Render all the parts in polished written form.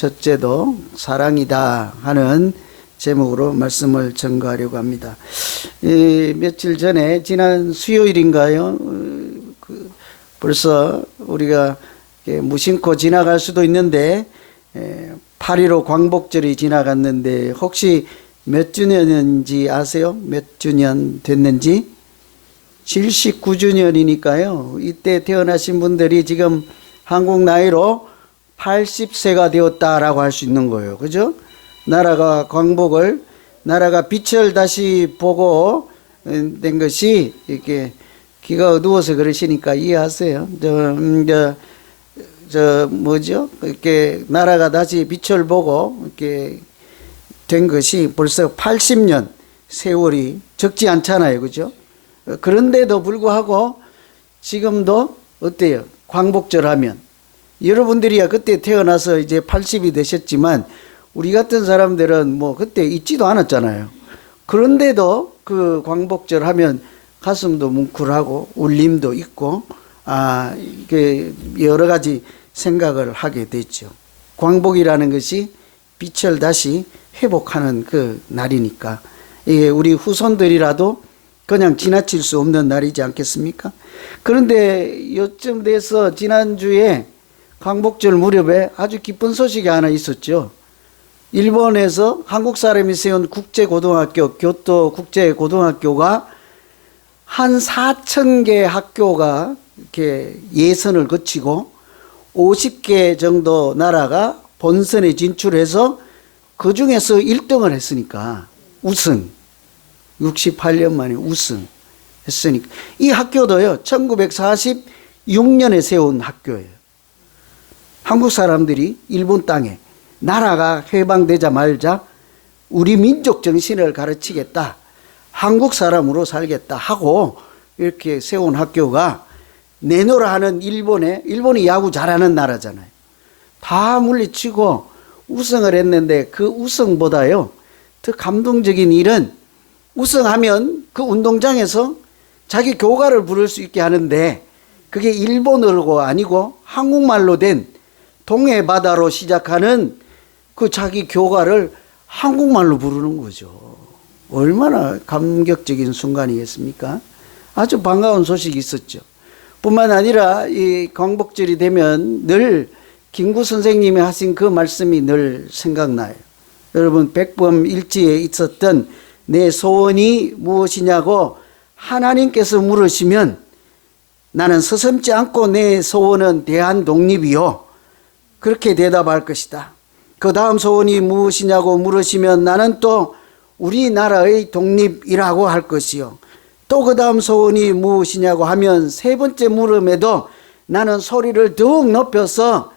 첫째도 사랑이다 하는 제목으로 말씀을 전가하려고 합니다. 며칠 전에 지난 수요일인가요? 벌써 우리가 무심코 지나갈 수도 있는데 8.15 광복절이 지나갔는데 혹시 몇 주년인지 아세요? 몇 주년 됐는지? 79주년이니까요. 이때 태어나신 분들이 지금 한국 나이로 80세가 되었다라고 할 수 있는 거예요. 그죠? 나라가 광복을, 나라가 빛을 다시 보고 된 것이 이렇게 귀가 어두워서 그러시니까 이해하세요. 이렇게 나라가 다시 빛을 보고 이렇게 된 것이 벌써 80년 세월이 적지 않잖아요. 그죠? 그런데도 불구하고 지금도 어때요? 광복절 하면 여러분들이야 그때 태어나서 이제 80이 되셨지만 우리 같은 사람들은 뭐 그때 있지도 않았잖아요. 그런데도 그 광복절 하면 가슴도 뭉클하고 울림도 있고 이게 여러 가지 생각을 하게 됐죠. 광복이라는 것이 빛을 다시 회복하는 그 날이니까 이게 우리 후손들이라도 그냥 지나칠 수 없는 날이지 않겠습니까? 그런데 요쯤 돼서 지난주에 광복절 무렵에 아주 기쁜 소식이 하나 있었죠. 일본에서 한국 사람이 세운 국제고등학교, 교토 국제고등학교가 한 4,000개 학교가 이렇게 예선을 거치고 50개 정도 나라가 본선에 진출해서 그 중에서 1등을 했으니까 우승. 68년 만에 우승 했으니까. 이 학교도요, 1946년에 세운 학교예요. 한국 사람들이 일본 땅에 나라가 해방되자마자 우리 민족 정신을 가르치겠다. 한국 사람으로 살겠다 하고 이렇게 세운 학교가 내노라 하는 일본이 야구 잘하는 나라잖아요. 다 물리치고 우승을 했는데 그 우승보다요, 더 감동적인 일은 우승하면 그 운동장에서 자기 교가를 부를 수 있게 하는데 그게 일본어가 아니고 한국말로 된 동해바다로 시작하는 그 자기 교가를 한국말로 부르는 거죠. 얼마나 감격적인 순간이겠습니까? 아주 반가운 소식이 있었죠. 뿐만 아니라 이 광복절이 되면 늘 김구 선생님이 하신 그 말씀이 늘 생각나요. 여러분, 백범일지에 있었던 내 소원이 무엇이냐고 하나님께서 물으시면 나는 서슴지 않고 내 소원은 대한독립이요. 그렇게 대답할 것이다. 그 다음 소원이 무엇이냐고 물으시면 나는 또 우리나라의 독립이라고 할 것이요. 또 그 다음 소원이 무엇이냐고 하면 세 번째 물음에도 나는 소리를 더욱 높여서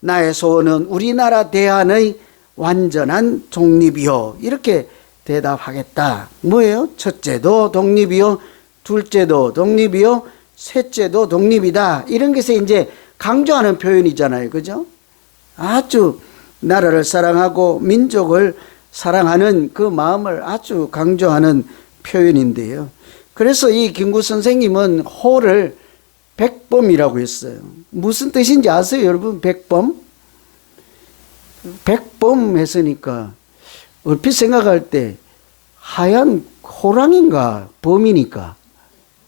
나의 소원은 우리나라 대한의 완전한 독립이요. 이렇게 대답하겠다. 뭐예요? 첫째도 독립이요. 둘째도 독립이요. 셋째도 독립이다. 이런 것에 이제 강조하는 표현이잖아요. 그죠? 아주 나라를 사랑하고 민족을 사랑하는 그 마음을 아주 강조하는 표현인데요. 그래서 이 김구 선생님은 호를 백범이라고 했어요. 무슨 뜻인지 아세요, 여러분? 백범? 백범 했으니까 얼핏 생각할 때 하얀 호랑인가 범이니까.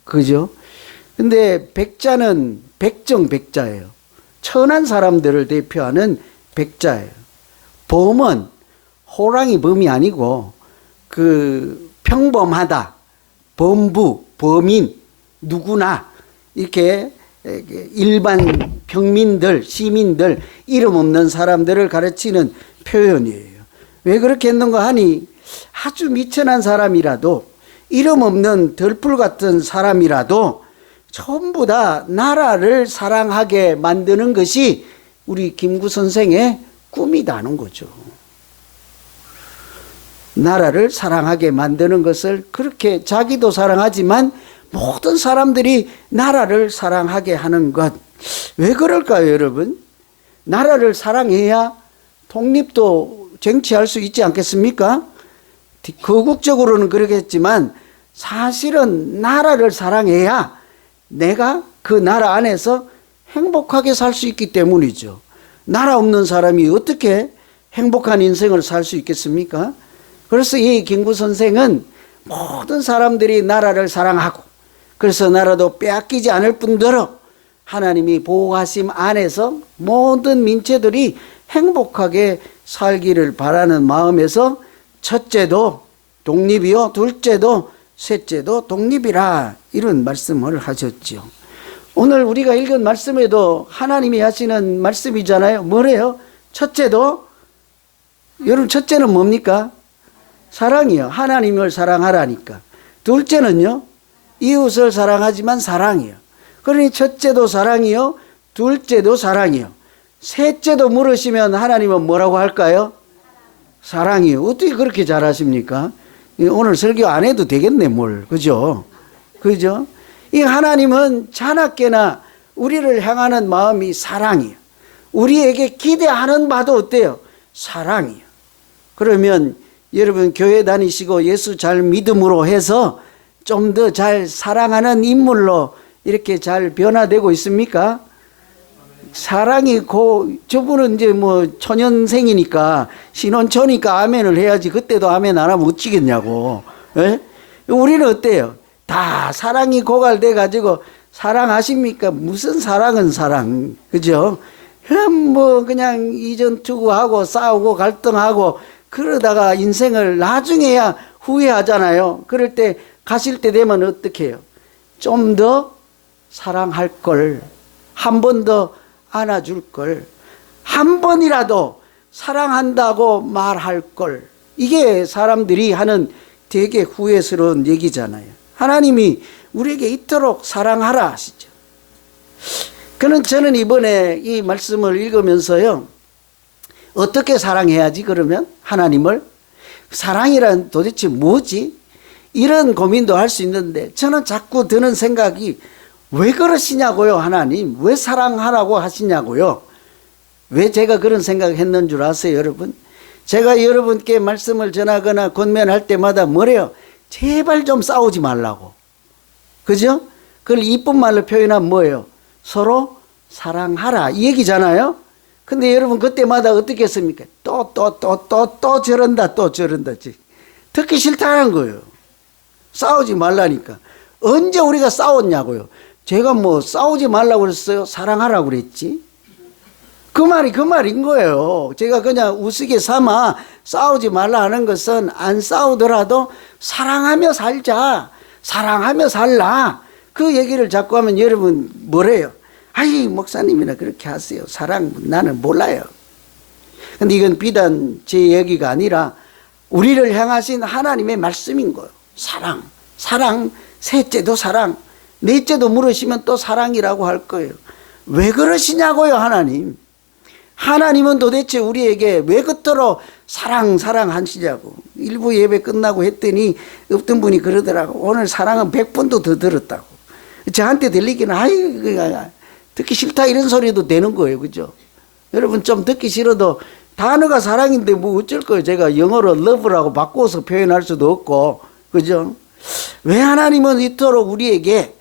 그죠? 근데 백자는 백정백자예요. 천한 사람들을 대표하는 백자예요. 범은 호랑이 범이 아니고 그 평범하다, 범부, 범인, 누구나 이렇게 일반 평민들, 시민들, 이름 없는 사람들을 가르치는 표현이에요. 왜 그렇게 했는가 하니 아주 미천한 사람이라도 이름 없는 덜풀 같은 사람이라도 전부 다 나라를 사랑하게 만드는 것이 우리 김구 선생의 꿈이다는 거죠. 나라를 사랑하게 만드는 것을 그렇게 자기도 사랑하지만 모든 사람들이 나라를 사랑하게 하는 것. 왜 그럴까요, 여러분? 나라를 사랑해야 독립도 쟁취할 수 있지 않겠습니까? 거국적으로는 그러겠지만 사실은 나라를 사랑해야 내가 그 나라 안에서 행복하게 살 수 있기 때문이죠. 나라 없는 사람이 어떻게 행복한 인생을 살 수 있겠습니까? 그래서 이 김구 선생은 모든 사람들이 나라를 사랑하고, 그래서 나라도 빼앗기지 않을 뿐더러 하나님이 보호하심 안에서 모든 민체들이 행복하게 살기를 바라는 마음에서 첫째도 독립이요, 둘째도 셋째도 독립이라, 이런 말씀을 하셨죠. 오늘 우리가 읽은 말씀에도 하나님이 하시는 말씀이잖아요. 뭐래요? 첫째도, 여러분 첫째는 뭡니까? 사랑이요. 하나님을 사랑하라니까. 둘째는요, 이웃을 사랑하지만 사랑이요. 그러니 첫째도 사랑이요, 둘째도 사랑이요. 셋째도 물으시면 하나님은 뭐라고 할까요? 사랑이요. 어떻게 그렇게 잘하십니까? 오늘 설교 안 해도 되겠네, 뭘. 그죠? 그죠? 이 하나님은 자나깨나 우리를 향하는 마음이 사랑이요. 우리에게 기대하는 바도 어때요? 사랑이요. 그러면 여러분 교회 다니시고 예수 잘 믿음으로 해서 좀 더 잘 사랑하는 인물로 이렇게 잘 변화되고 있습니까? 사랑이 저분은 이제 뭐 초년생이니까 신혼초니까 아멘을 해야지. 그때도 아멘 안 하면 어찌겠냐고. 예? 우리는 어때요? 다 사랑이 고갈돼 가지고 사랑하십니까? 무슨 사랑은 사랑, 그죠? 뭐 그냥 이전 투구하고 싸우고 갈등하고 그러다가 인생을 나중에야 후회하잖아요. 그럴 때 가실 때 되면 어떻게 해요? 좀 더 사랑할 걸, 한 번 더 안아줄 걸, 한 번이라도 사랑한다고 말할 걸. 이게 사람들이 하는 되게 후회스러운 얘기잖아요. 하나님이 우리에게 이토록 사랑하라 하시죠. 저는 이번에 이 말씀을 읽으면서요, 어떻게 사랑해야지 그러면 하나님을? 사랑이란 도대체 뭐지? 이런 고민도 할 수 있는데, 저는 자꾸 드는 생각이, 왜 그러시냐고요? 하나님 왜 사랑하라고 하시냐고요? 왜 제가 그런 생각했는 줄 아세요? 여러분, 제가 여러분께 말씀을 전하거나 권면할 때마다 뭐래요? 제발 좀 싸우지 말라고. 그죠? 그걸 이쁜 말로 표현하면 뭐예요? 서로 사랑하라, 이 얘기잖아요. 근데 여러분 그때마다 어떻게 했습니까? 또 저런다, 또 저런다. 듣기 싫다는 거예요. 싸우지 말라니까. 언제 우리가 싸웠냐고요? 제가 뭐 싸우지 말라고 그랬어요? 사랑하라고 그랬지? 그 말인 거예요. 제가 그냥 우스개 삼아 싸우지 말라 하는 것은, 안 싸우더라도 사랑하며 살자, 사랑하며 살라, 그 얘기를 자꾸 하면 여러분 뭐래요? 아이, 목사님이나 그렇게 하세요. 사랑 나는 몰라요. 근데 이건 비단 제 얘기가 아니라 우리를 향하신 하나님의 말씀인 거예요. 사랑, 셋째도 사랑, 넷째도 물으시면 또 사랑이라고 할 거예요. 왜 그러시냐고요, 하나님. 하나님은 도대체 우리에게 왜 그토록 사랑 하시냐고. 일부 예배 끝나고 했더니 어떤 분이 그러더라고. 오늘 사랑은 100번도 더 들었다고. 저한테 들리기는, 듣기 싫다 이런 소리도 되는 거예요. 그죠? 여러분 좀 듣기 싫어도 단어가 사랑인데 뭐 어쩔 거예요. 제가 영어로 love라고 바꿔서 표현할 수도 없고. 그죠? 왜 하나님은 이토록 우리에게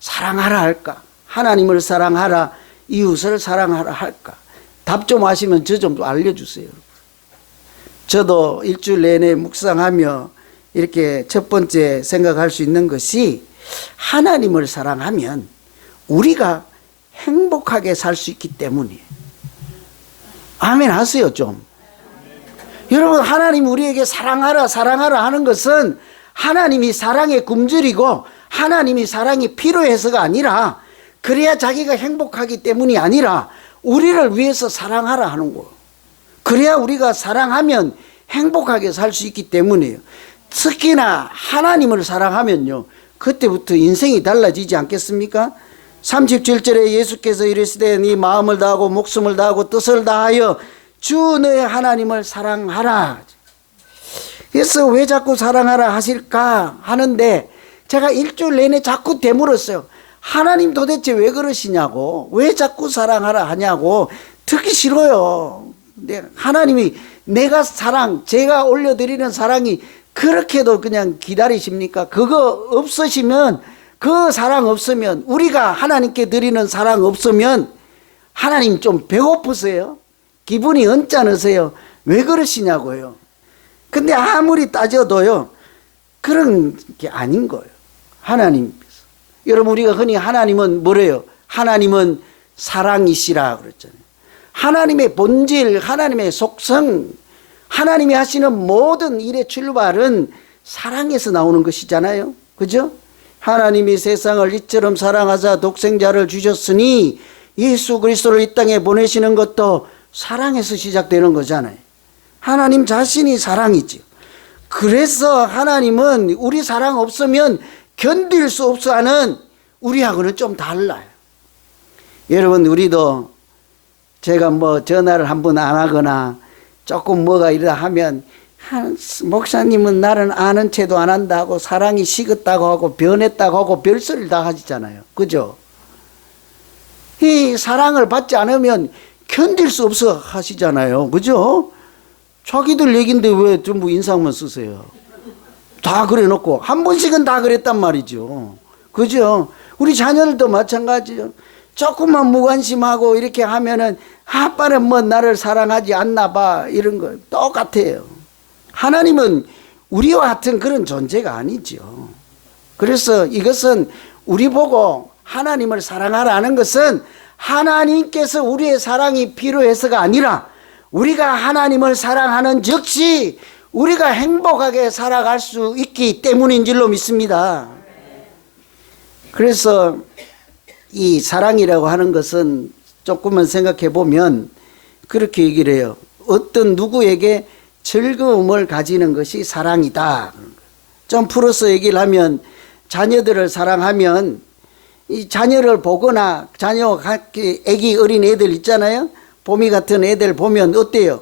사랑하라 할까? 하나님을 사랑하라, 이웃을 사랑하라 할까? 답 좀 하시면 저 좀 알려주세요. 저도 일주일 내내 묵상하며 이렇게 첫 번째 생각할 수 있는 것이, 하나님을 사랑하면 우리가 행복하게 살 수 있기 때문이에요. 아멘 하세요 좀. 여러분, 하나님 우리에게 사랑하라 하는 것은 하나님이 사랑의 굶주리고 하나님이 사랑이 필요해서가 아니라, 그래야 자기가 행복하기 때문이 아니라 우리를 위해서 사랑하라 하는 거예요. 그래야 우리가 사랑하면 행복하게 살 수 있기 때문이에요. 특히나 하나님을 사랑하면요, 그때부터 인생이 달라지지 않겠습니까? 37절에 예수께서 이르시되 네 마음을 다하고 목숨을 다하고 뜻을 다하여 주 너의 하나님을 사랑하라. 그래서 왜 자꾸 사랑하라 하실까 하는데, 제가 일주일 내내 자꾸 되물었어요. 하나님 도대체 왜 그러시냐고, 왜 자꾸 사랑하라 하냐고. 듣기 싫어요. 근데 하나님이 제가 올려드리는 사랑이 그렇게도 그냥 기다리십니까? 그거 없으시면, 그 사랑 없으면, 우리가 하나님께 드리는 사랑 없으면 하나님 좀 배고프세요? 기분이 언짢으세요? 왜 그러시냐고요. 근데 아무리 따져도요, 그런 게 아닌 거예요. 하나님께서. 여러분, 우리가 흔히 하나님은 뭐래요? 하나님은 사랑이시라 그랬잖아요. 하나님의 본질, 하나님의 속성, 하나님이 하시는 모든 일의 출발은 사랑에서 나오는 것이잖아요. 그죠? 하나님이 세상을 이처럼 사랑하사 독생자를 주셨으니 예수 그리스도를 이 땅에 보내시는 것도 사랑에서 시작되는 거잖아요. 하나님 자신이 사랑이죠. 그래서 하나님은 우리 사랑 없으면 견딜 수 없어 하는 우리하고는 좀 달라요. 여러분, 우리도 제가 뭐 전화를 한 번 안 하거나 조금 뭐가 이러다 하면 목사님은 나를 아는 채도 안 한다고 사랑이 식었다고 하고 변했다고 하고 별소리를 다 하시잖아요. 그죠? 이 사랑을 받지 않으면 견딜 수 없어 하시잖아요. 그죠? 자기들 얘긴데 왜 전부 인상만 쓰세요? 다 그래 놓고 한 번씩은 다 그랬단 말이죠. 그죠? 우리 자녀들도 마찬가지죠. 조금만 무관심하고 이렇게 하면은 아빠는 뭐 나를 사랑하지 않나 봐, 이런 거 똑같아요. 하나님은 우리와 같은 그런 존재가 아니죠. 그래서 이것은 우리 보고 하나님을 사랑하라는 것은 하나님께서 우리의 사랑이 필요해서가 아니라 우리가 하나님을 사랑하는 즉시 우리가 행복하게 살아갈 수 있기 때문인 줄로 믿습니다. 그래서 이 사랑이라고 하는 것은 조금만 생각해 보면 그렇게 얘기를 해요. 어떤 누구에게 즐거움을 가지는 것이 사랑이다. 좀 풀어서 얘기를 하면 자녀들을 사랑하면 이 자녀를 보거나 자녀 애기 어린 애들 있잖아요. 봄이 같은 애들 보면 어때요?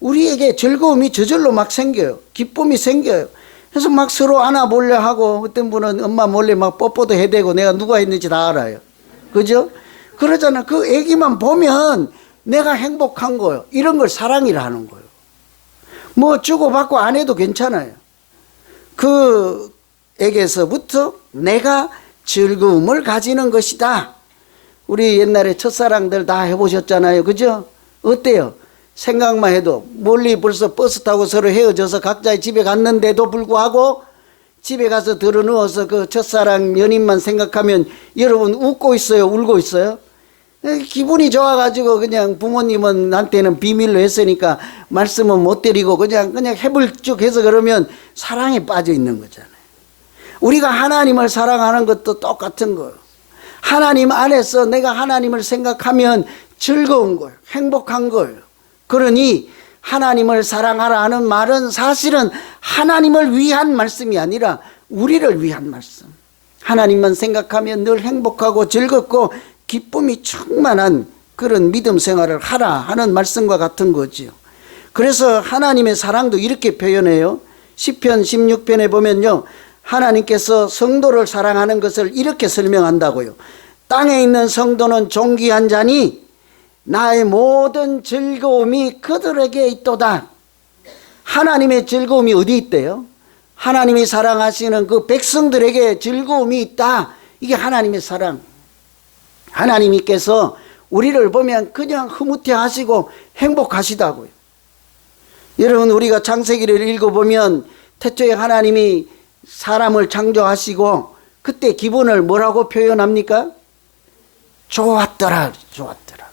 우리에게 즐거움이 저절로 막 생겨요. 기쁨이 생겨요. 그래서 막 서로 안아보려 하고 어떤 분은 엄마 몰래 막 뽀뽀도 해대고 내가 누가 했는지 다 알아요. 그죠? 그러잖아. 그 애기만 보면 내가 행복한 거예요. 이런 걸 사랑이라 하는 거예요. 뭐 주고받고 안 해도 괜찮아요. 그 애게서부터 내가 즐거움을 가지는 것이다. 우리 옛날에 첫사랑들 다 해보셨잖아요. 그죠? 어때요? 생각만 해도 멀리 벌써 버스 타고 서로 헤어져서 각자의 집에 갔는데도 불구하고 집에 가서 들어 누워서 그 첫사랑 연인만 생각하면 여러분 웃고 있어요? 울고 있어요? 기분이 좋아가지고 그냥 부모님은 나한테는 비밀로 했으니까 말씀은 못 드리고 그냥 해불쭉 해서 그러면 사랑에 빠져 있는 거잖아요. 우리가 하나님을 사랑하는 것도 똑같은 거예요. 하나님 안에서 내가 하나님을 생각하면 즐거운 거예요. 행복한 거예요. 그러니 하나님을 사랑하라 하는 말은 사실은 하나님을 위한 말씀이 아니라 우리를 위한 말씀. 하나님만 생각하면 늘 행복하고 즐겁고 기쁨이 충만한 그런 믿음 생활을 하라 하는 말씀과 같은 거지요. 그래서 하나님의 사랑도 이렇게 표현해요. 시편 16편에 보면요, 하나님께서 성도를 사랑하는 것을 이렇게 설명한다고요. 땅에 있는 성도는 존귀한 자니 나의 모든 즐거움이 그들에게 있도다. 하나님의 즐거움이 어디 있대요? 하나님이 사랑하시는 그 백성들에게 즐거움이 있다. 이게 하나님의 사랑. 하나님께서 우리를 보면 그냥 흐뭇해 하시고 행복하시다고요. 여러분, 우리가 창세기를 읽어보면 태초에 하나님이 사람을 창조하시고 그때 기분을 뭐라고 표현합니까? 좋았더라, 좋았더라.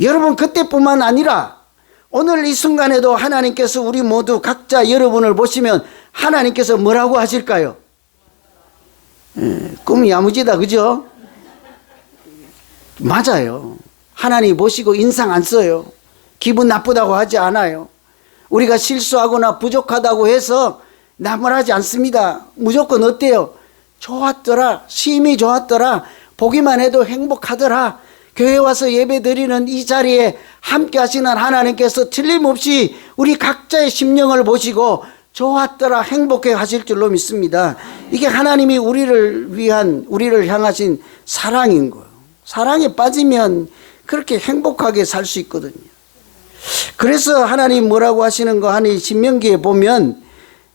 여러분, 그때뿐만 아니라 오늘 이 순간에도 하나님께서 우리 모두 각자 여러분을 보시면 하나님께서 뭐라고 하실까요? 꿈이 야무지다, 그죠? 맞아요. 하나님 보시고 인상 안 써요. 기분 나쁘다고 하지 않아요. 우리가 실수하거나 부족하다고 해서 나무라지 않습니다. 무조건 어때요? 좋았더라, 심히 좋았더라, 보기만 해도 행복하더라. 교회 와서 예배 드리는 이 자리에 함께 하시는 하나님께서 틀림없이 우리 각자의 심령을 보시고 좋았더라, 행복해 하실 줄로 믿습니다. 이게 하나님이 우리를 위한, 우리를 향하신 사랑인 거예요. 사랑에 빠지면 그렇게 행복하게 살 수 있거든요. 그래서 하나님 뭐라고 하시는 거 하니 신명기에 보면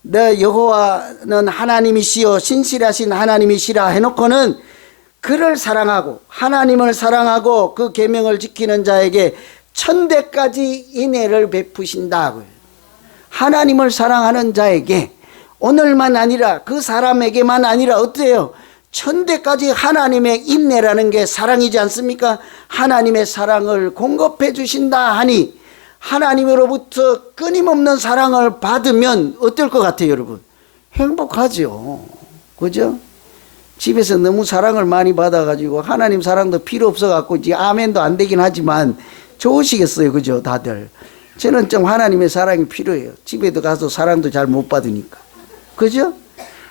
내 여호와는 하나님이시여 신실하신 하나님이시라 해놓고는 그를 사랑하고 하나님을 사랑하고 그 계명을 지키는 자에게 천대까지 인애를 베푸신다고요. 하나님을 사랑하는 자에게 오늘만 아니라 그 사람에게만 아니라 어때요? 천대까지 하나님의 인내라는 게 사랑이지 않습니까? 하나님의 사랑을 공급해 주신다 하니 하나님으로부터 끊임없는 사랑을 받으면 어떨 것 같아요, 여러분? 행복하죠. 그죠? 집에서 너무 사랑을 많이 받아가지고 하나님 사랑도 필요 없어갖고 이제 아멘도 안 되긴 하지만 좋으시겠어요, 그죠? 다들. 저는 좀 하나님의 사랑이 필요해요. 집에도 가서 사랑도 잘 못 받으니까. 그죠?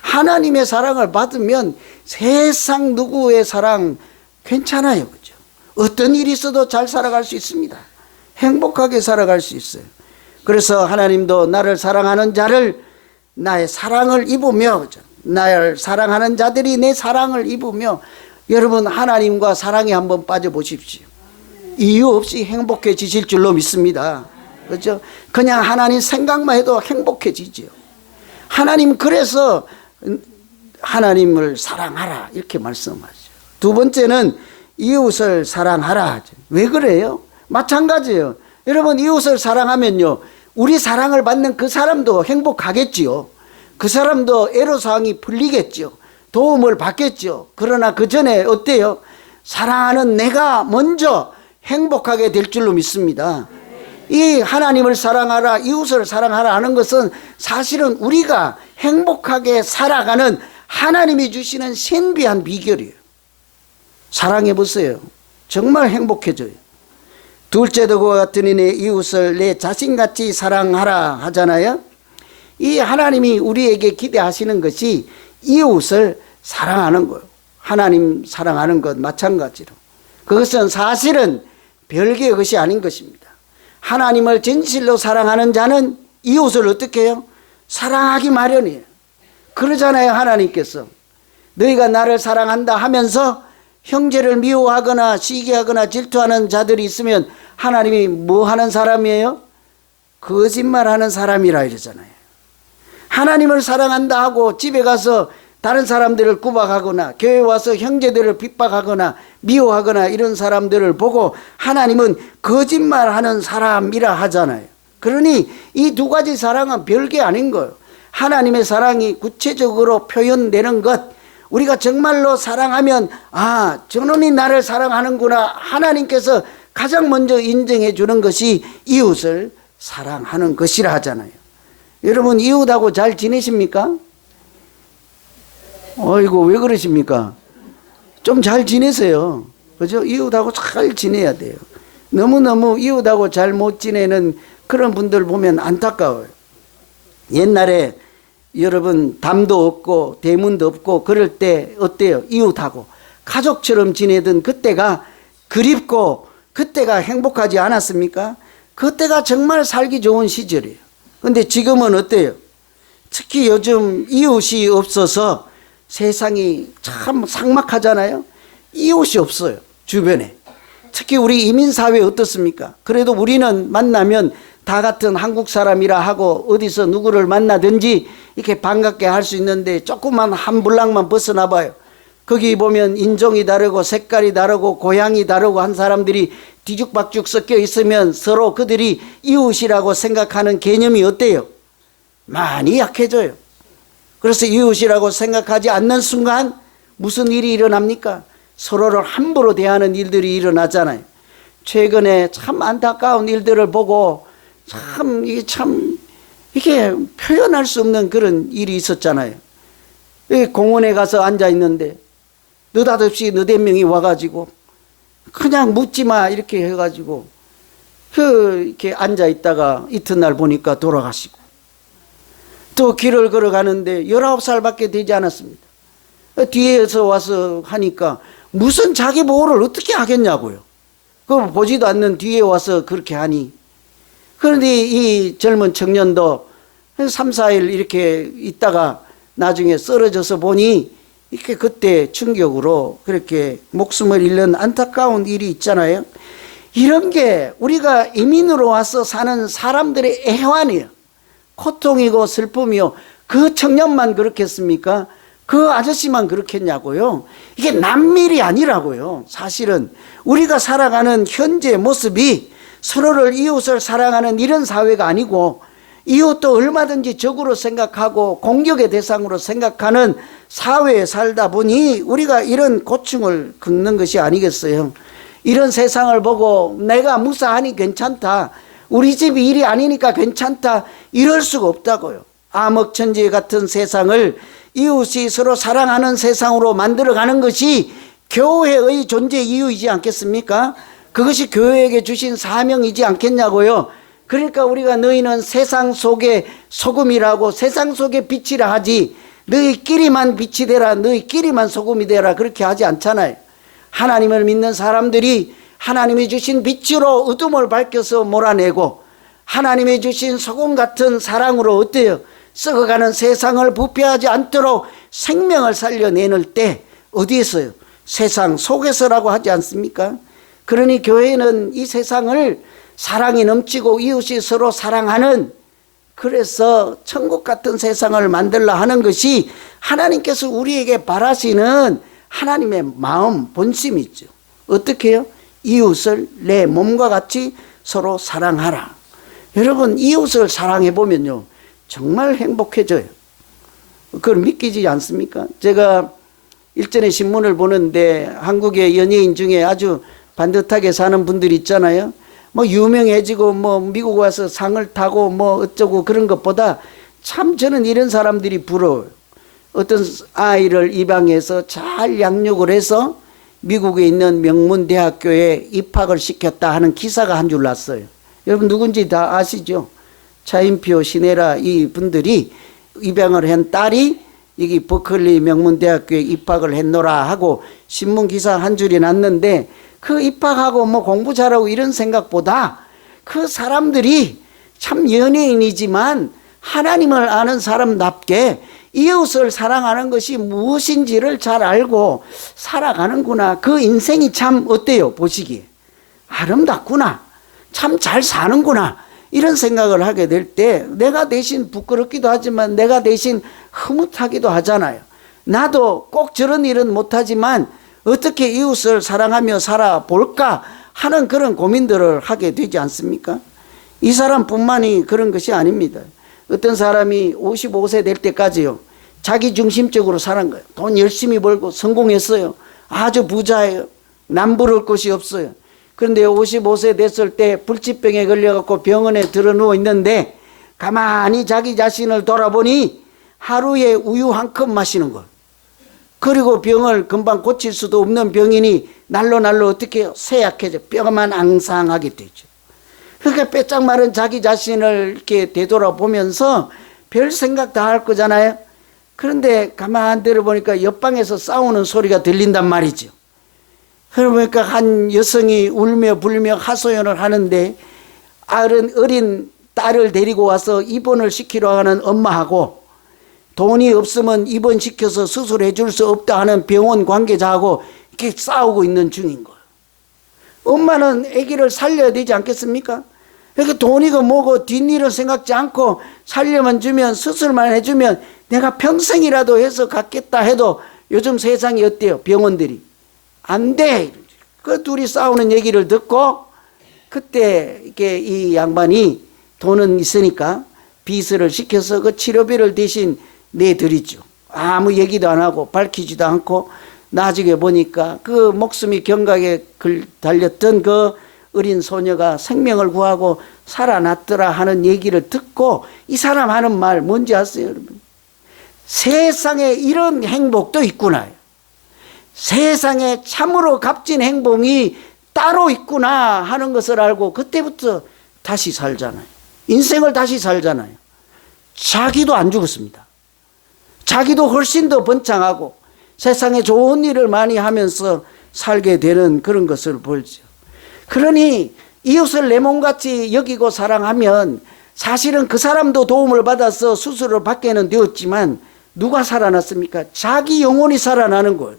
하나님의 사랑을 받으면 세상 누구의 사랑 괜찮아요. 그죠? 어떤 일이 있어도 잘 살아갈 수 있습니다. 행복하게 살아갈 수 있어요. 그래서 하나님도 나를 사랑하는 자를 나의 사랑을 입으며, 그죠? 나를 사랑하는 자들이 내 사랑을 입으며, 여러분 하나님과 사랑에 한번 빠져보십시오. 이유 없이 행복해지실 줄로 믿습니다. 그렇죠? 그냥 하나님 생각만 해도 행복해지죠. 하나님 그래서 하나님을 사랑하라 이렇게 말씀하죠. 두 번째는 이웃을 사랑하라. 왜 그래요? 마찬가지예요. 여러분 이웃을 사랑하면요, 우리 사랑을 받는 그 사람도 행복하겠지요. 그 사람도 애로사항이 풀리겠죠. 도움을 받겠죠. 그러나 그 전에 어때요? 사랑하는 내가 먼저 행복하게 될 줄로 믿습니다. 이 하나님을 사랑하라, 이웃을 사랑하라 하는 것은 사실은 우리가 행복하게 살아가는 하나님이 주시는 신비한 비결이에요. 사랑해 보세요. 정말 행복해져요. 둘째도 그와 같으니 내 이웃을 내 자신같이 사랑하라 하잖아요. 이 하나님이 우리에게 기대하시는 것이 이웃을 사랑하는 거예요. 하나님 사랑하는 것 마찬가지로. 그것은 사실은 별개의 것이 아닌 것입니다. 하나님을 진실로 사랑하는 자는 이웃을 어떻게 해요? 사랑하기 마련이에요. 그러잖아요. 하나님께서 너희가 나를 사랑한다 하면서 형제를 미워하거나 시기하거나 질투하는 자들이 있으면 하나님이 뭐 하는 사람이에요? 거짓말하는 사람이라 이러잖아요. 하나님을 사랑한다 하고 집에 가서 다른 사람들을 구박하거나 교회 와서 형제들을 핍박하거나 미워하거나 이런 사람들을 보고 하나님은 거짓말하는 사람이라 하잖아요. 그러니 이 두 가지 사랑은 별게 아닌 거예요. 하나님의 사랑이 구체적으로 표현되는 것, 우리가 정말로 사랑하면 아, 저놈이 나를 사랑하는구나, 하나님께서 가장 먼저 인정해 주는 것이 이웃을 사랑하는 것이라 하잖아요. 여러분 이웃하고 잘 지내십니까? 어이구 왜 그러십니까? 좀 잘 지내세요. 그죠? 이웃하고 잘 지내야 돼요. 너무너무 이웃하고 잘 못 지내는 그런 분들 보면 안타까워요. 옛날에 여러분 담도 없고 대문도 없고 그럴 때 어때요? 이웃하고 가족처럼 지내던 그때가 그립고 그때가 행복하지 않았습니까? 그때가 정말 살기 좋은 시절이에요. 근데 지금은 어때요? 특히 요즘 이웃이 없어서 세상이 참 삭막하잖아요. 이웃이 없어요, 주변에. 특히 우리 이민사회 어떻습니까? 그래도 우리는 만나면 다 같은 한국 사람이라 하고 어디서 누구를 만나든지 이렇게 반갑게 할 수 있는데 조금만 한 블락만 벗어나 봐요. 거기 보면 인종이 다르고 색깔이 다르고 고향이 다르고 한 사람들이 뒤죽박죽 섞여 있으면 서로 그들이 이웃이라고 생각하는 개념이 어때요? 많이 약해져요. 그래서 이웃이라고 생각하지 않는 순간 무슨 일이 일어납니까? 서로를 함부로 대하는 일들이 일어나잖아요. 최근에 참 안타까운 일들을 보고 이게 표현할 수 없는 그런 일이 있었잖아요. 공원에 가서 앉아 있는데 느닷없이 너댓 명이 와가지고 그냥 묻지 마 이렇게 해가지고 이렇게 앉아 있다가 이튿날 보니까 돌아가시고, 또 길을 걸어가는데 19살밖에 되지 않았습니다. 뒤에서 와서 하니까 무슨 자기 보호를 어떻게 하겠냐고요. 그거 보지도 않는 뒤에 와서 그렇게 하니. 그런데 이 젊은 청년도 3, 4일 이렇게 있다가 나중에 쓰러져서 보니 이렇게 그때 충격으로 그렇게 목숨을 잃는 안타까운 일이 있잖아요. 이런 게 우리가 이민으로 와서 사는 사람들의 애환이에요. 고통이고 슬픔이요. 그 청년만 그렇겠습니까? 그 아저씨만 그렇겠냐고요. 이게 남일이 아니라고요. 사실은 우리가 살아가는 현재 모습이 서로를 이웃을 사랑하는 이런 사회가 아니고 이웃도 얼마든지 적으로 생각하고 공격의 대상으로 생각하는 사회에 살다 보니 우리가 이런 고충을 겪는 것이 아니겠어요. 이런 세상을 보고 내가 무사하니 괜찮다, 우리 집이 일이 아니니까 괜찮다, 이럴 수가 없다고요. 암흑천지 같은 세상을 이웃이 서로 사랑하는 세상으로 만들어가는 것이 교회의 존재 이유이지 않겠습니까? 그것이 교회에게 주신 사명이지 않겠냐고요. 그러니까 우리가 너희는 세상 속의 소금이라고, 세상 속의 빛이라 하지 너희끼리만 빛이 되라, 너희끼리만 소금이 되라, 그렇게 하지 않잖아요. 하나님을 믿는 사람들이 하나님이 주신 빛으로 어둠을 밝혀서 몰아내고 하나님이 주신 소금 같은 사랑으로 어때요? 썩어가는 세상을 부패하지 않도록 생명을 살려내는 때 어디에서요? 세상 속에서라고 하지 않습니까? 그러니 교회는 이 세상을 사랑이 넘치고 이웃이 서로 사랑하는, 그래서 천국 같은 세상을 만들라 하는 것이 하나님께서 우리에게 바라시는 하나님의 마음, 본심이죠. 어떻게 해요? 이웃을 내 몸과 같이 서로 사랑하라. 여러분, 이웃을 사랑해 보면요 정말 행복해져요. 그걸 믿기지 않습니까? 제가 일전에 신문을 보는데 한국의 연예인 중에 아주 반듯하게 사는 분들이 있잖아요. 뭐 유명해지고 뭐 미국 와서 상을 타고 뭐 어쩌고 그런 것보다 참 저는 이런 사람들이 부러워요. 어떤 아이를 입양해서 잘 양육을 해서 미국에 있는 명문 대학교에 입학을 시켰다 하는 기사가 한 줄 났어요. 여러분 누군지 다 아시죠? 차인표, 시네라 이 분들이 입양을 한 딸이 여기 버클리 명문 대학교에 입학을 했노라 하고 신문 기사 한 줄이 났는데, 그 입학하고 뭐 공부 잘하고 이런 생각보다 그 사람들이 참 연예인이지만 하나님을 아는 사람답게 이웃을 사랑하는 것이 무엇인지를 잘 알고 살아가는구나. 그 인생이 참 어때요? 보시기에 아름답구나, 참 잘 사는구나, 이런 생각을 하게 될 때 내가 대신 부끄럽기도 하지만 내가 대신 흐뭇하기도 하잖아요. 나도 꼭 저런 일은 못하지만 어떻게 이웃을 사랑하며 살아볼까 하는 그런 고민들을 하게 되지 않습니까? 이 사람뿐만이 그런 것이 아닙니다. 어떤 사람이 55세 될 때까지요 자기 중심적으로 사는 거예요. 돈 열심히 벌고 성공했어요. 아주 부자예요. 남부를 곳이 없어요. 그런데 55세 됐을 때 불치병에 걸려갖고 병원에 들어 누워 있는데 가만히 자기 자신을 돌아보니 하루에 우유 한 컵 마시는 걸. 그리고 병을 금방 고칠 수도 없는 병이니 날로 어떻게 해요? 쇠약해져 뼈만 앙상하게 되죠. 그러니까 빼짝 마른 자기 자신을 이렇게 되돌아보면서 별 생각 다 할 거잖아요. 그런데 가만 들어보니까 옆방에서 싸우는 소리가 들린단 말이죠. 그러니까 한 여성이 울며 불며 하소연을 하는데 어린 딸을 데리고 와서 입원을 시키러 하는 엄마하고 돈이 없으면 입원시켜서 수술해 줄 수 없다 하는 병원 관계자하고 이렇게 싸우고 있는 중인 거예요. 엄마는 아기를 살려야 되지 않겠습니까? 그러니까 돈이고 뭐고 뒷일은 생각지 않고 살려만 주면, 수술만 해주면 내가 평생이라도 해서 갖겠다 해도 요즘 세상이 어때요? 병원들이 안 돼. 그 둘이 싸우는 얘기를 듣고 그때 이렇게 이 양반이 돈은 있으니까 비서를 시켜서 그 치료비를 대신 내드리죠. 아무 얘기도 안 하고 밝히지도 않고 나중에 보니까 그 목숨이 경각에 달렸던 그 어린 소녀가 생명을 구하고 살아났더라 하는 얘기를 듣고 이 사람 하는 말 뭔지 아세요, 여러분? 세상에 이런 행복도 있구나. 세상에 참으로 값진 행복이 따로 있구나 하는 것을 알고 그때부터 다시 살잖아요. 인생을 다시 살잖아요. 자기도 안 죽었습니다. 자기도 훨씬 더 번창하고 세상에 좋은 일을 많이 하면서 살게 되는 그런 것을 보죠. 그러니 이웃을 내 몸같이 여기고 사랑하면 사실은 그 사람도 도움을 받아서 수술을 받게는 되었지만 누가 살아났습니까? 자기 영혼이 살아나는 거예요.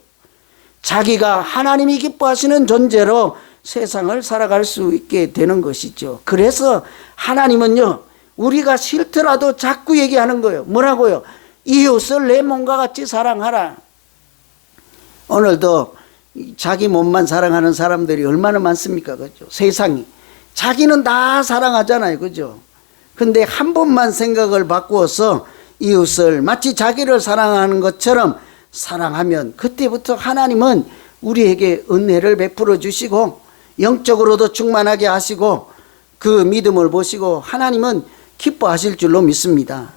자기가 하나님이 기뻐하시는 존재로 세상을 살아갈 수 있게 되는 것이죠. 그래서 하나님은요 우리가 싫더라도 자꾸 얘기하는 거예요. 뭐라고요? 이웃을 내 몸과 같이 사랑하라. 오늘도 자기 몸만 사랑하는 사람들이 얼마나 많습니까? 그렇죠? 세상이 자기는 다 사랑하잖아요. 그죠? 근데 한 번만 생각을 바꾸어서 이웃을 마치 자기를 사랑하는 것처럼 사랑하면 그때부터 하나님은 우리에게 은혜를 베풀어 주시고 영적으로도 충만하게 하시고 그 믿음을 보시고 하나님은 기뻐하실 줄로 믿습니다.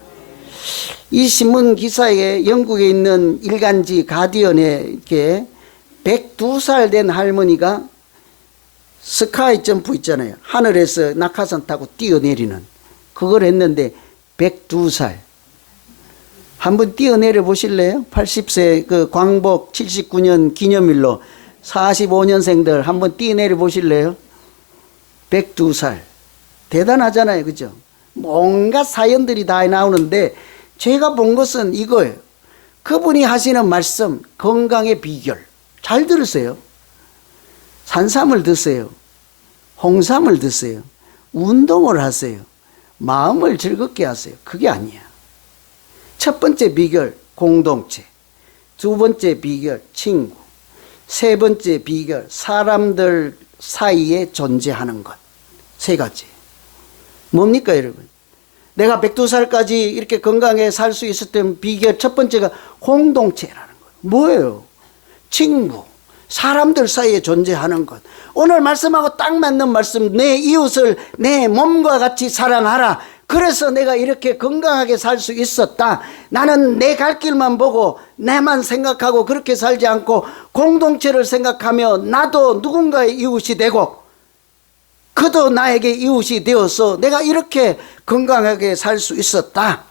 이 신문 기사에 영국에 있는 일간지 가디언에 이렇게 102살 된 할머니가 스카이 점프 있잖아요. 하늘에서 낙하산 타고 뛰어내리는 그걸 했는데 102살. 한번 뛰어내려 보실래요? 80세 그 광복 79년 기념일로 45년생들 한번 뛰어내려 보실래요? 102살. 대단하잖아요. 그죠? 온갖 사연들이 다 나오는데 제가 본 것은 이거예요. 그분이 하시는 말씀, 건강의 비결. 잘 들으세요. 산삼을 드세요. 홍삼을 드세요. 운동을 하세요. 마음을 즐겁게 하세요. 그게 아니야. 첫 번째 비결, 공동체. 두 번째 비결, 친구. 세 번째 비결, 사람들 사이에 존재하는 것. 세 가지. 뭡니까, 여러분? 내가 102살까지 이렇게 건강하게 살 수 있었던 비결 첫 번째가 공동체라는 거예요. 뭐예요? 친구. 사람들 사이에 존재하는 것. 오늘 말씀하고 딱 맞는 말씀. 내 이웃을 내 몸과 같이 사랑하라. 그래서 내가 이렇게 건강하게 살 수 있었다. 나는 내 갈 길만 보고 내만 생각하고 그렇게 살지 않고 공동체를 생각하며 나도 누군가의 이웃이 되고 그도 나에게 이웃이 되어서 내가 이렇게 건강하게 살 수 있었다.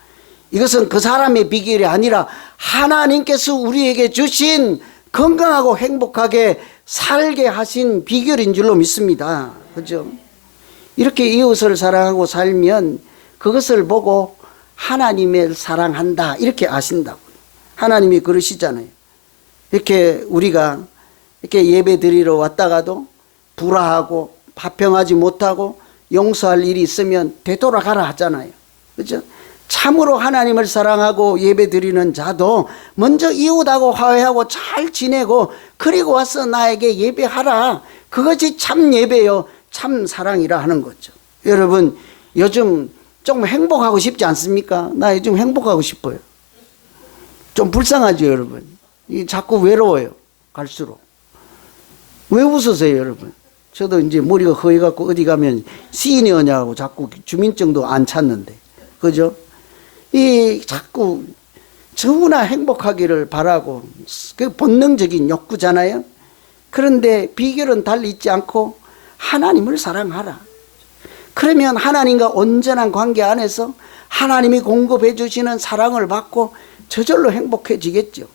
이것은 그 사람의 비결이 아니라 하나님께서 우리에게 주신 건강하고 행복하게 살게 하신 비결인 줄로 믿습니다. 그죠? 이렇게 이웃을 사랑하고 살면 그것을 보고 하나님을 사랑한다 이렇게 아신다고요. 하나님이 그러시잖아요. 이렇게 우리가 이렇게 예배 드리러 왔다가도 불화하고 화평하지 못하고 용서할 일이 있으면 되돌아가라 하잖아요. 그죠? 참으로 하나님을 사랑하고 예배 드리는 자도 먼저 이웃하고 화해하고 잘 지내고 그리고 와서 나에게 예배하라. 그것이 참 예배요. 참 사랑이라 하는 거죠. 여러분 요즘 좀 행복하고 싶지 않습니까? 나 요즘 행복하고 싶어요. 좀 불쌍하죠, 여러분. 자꾸 외로워요. 갈수록. 왜 웃으세요, 여러분? 저도 이제 머리가 허해갖고 어디 가면 시인이 오냐고 자꾸 주민증도 안 찾는데. 그죠? 이 자꾸 누구나 행복하기를 바라고 그 본능적인 욕구잖아요. 그런데 비결은 달리 있지 않고 하나님을 사랑하라. 그러면 하나님과 온전한 관계 안에서 하나님이 공급해 주시는 사랑을 받고 저절로 행복해지겠죠.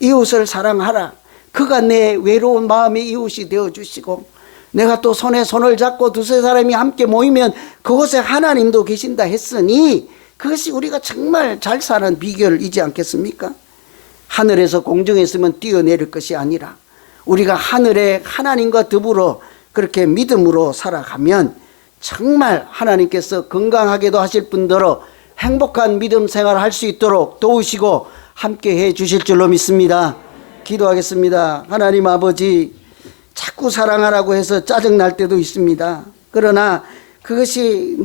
이웃을 사랑하라. 그가 내 외로운 마음의 이웃이 되어주시고 내가 또 손에 손을 잡고 두세 사람이 함께 모이면 그곳에 하나님도 계신다 했으니 그것이 우리가 정말 잘 사는 비결이지 않겠습니까? 하늘에서 공중에 있으면 뛰어내릴 것이 아니라 우리가 하늘에 하나님과 더불어 그렇게 믿음으로 살아가면 정말 하나님께서 건강하게도 하실 뿐더러 행복한 믿음 생활을 할 수 있도록 도우시고 함께 해 주실 줄로 믿습니다. 기도하겠습니다. 하나님 아버지, 자꾸 사랑하라고 해서 짜증날 때도 있습니다. 그러나 그것이